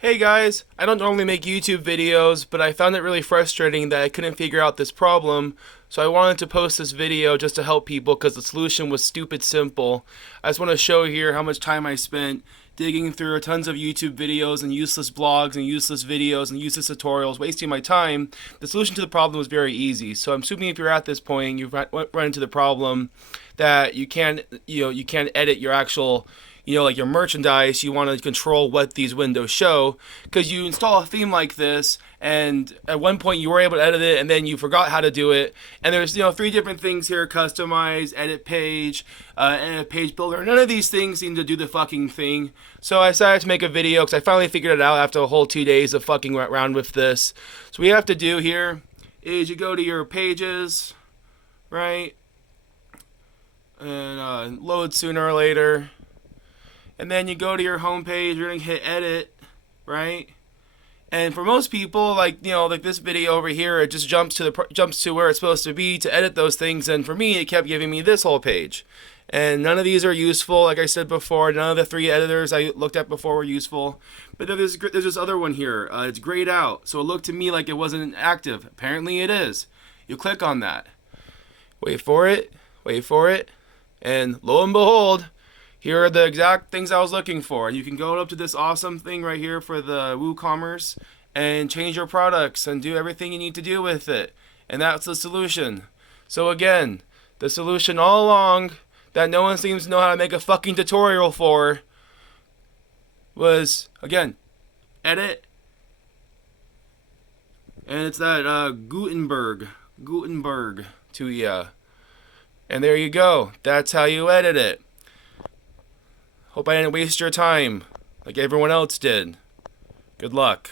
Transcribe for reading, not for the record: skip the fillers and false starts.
Hey guys, I don't normally make YouTube videos, but I found it really frustrating that I couldn't figure out this problem, so I wanted to post this video just to help people because the solution was stupid simple. I just want to show here how much time I spent digging through tons of YouTube videos and useless blogs and useless videos and useless tutorials, wasting my time. The solution to the problem was very easy, so I'm assuming if you're at this point, you've run into the problem that you can't edit your actual like your merchandise. You want to control what these windows show because you install a theme like this, and at one point you were able to edit it, and then you forgot how to do it. And there's three different things here: customize, edit page, edit page builder. None of these things seem to do the fucking thing. So I decided to make a video because I finally figured it out after a whole 2 days of fucking around with this. So what you have to do here is you go to your pages, right, and load sooner or later. And then you go to your home page, you're going to hit edit, right? And for most people, like this video over here, it just jumps to where it's supposed to be to edit those things. And for me, it kept giving me this whole page. And none of these are useful. Like I said before, none of the 3 editors I looked at before were useful. But there's this other one here. It's grayed out. So it looked to me like it wasn't active. Apparently it is. You click on that. Wait for it. And lo and behold, here are the exact things I was looking for. You can go up to this awesome thing right here for the WooCommerce and change your products and do everything you need to do with it. And that's the solution. So again, the solution all along that no one seems to know how to make a fucking tutorial for was, again, edit. And it's that Gutenberg to ya. And there you go. That's how you edit it. Hope I didn't waste your time like everyone else did. Good luck.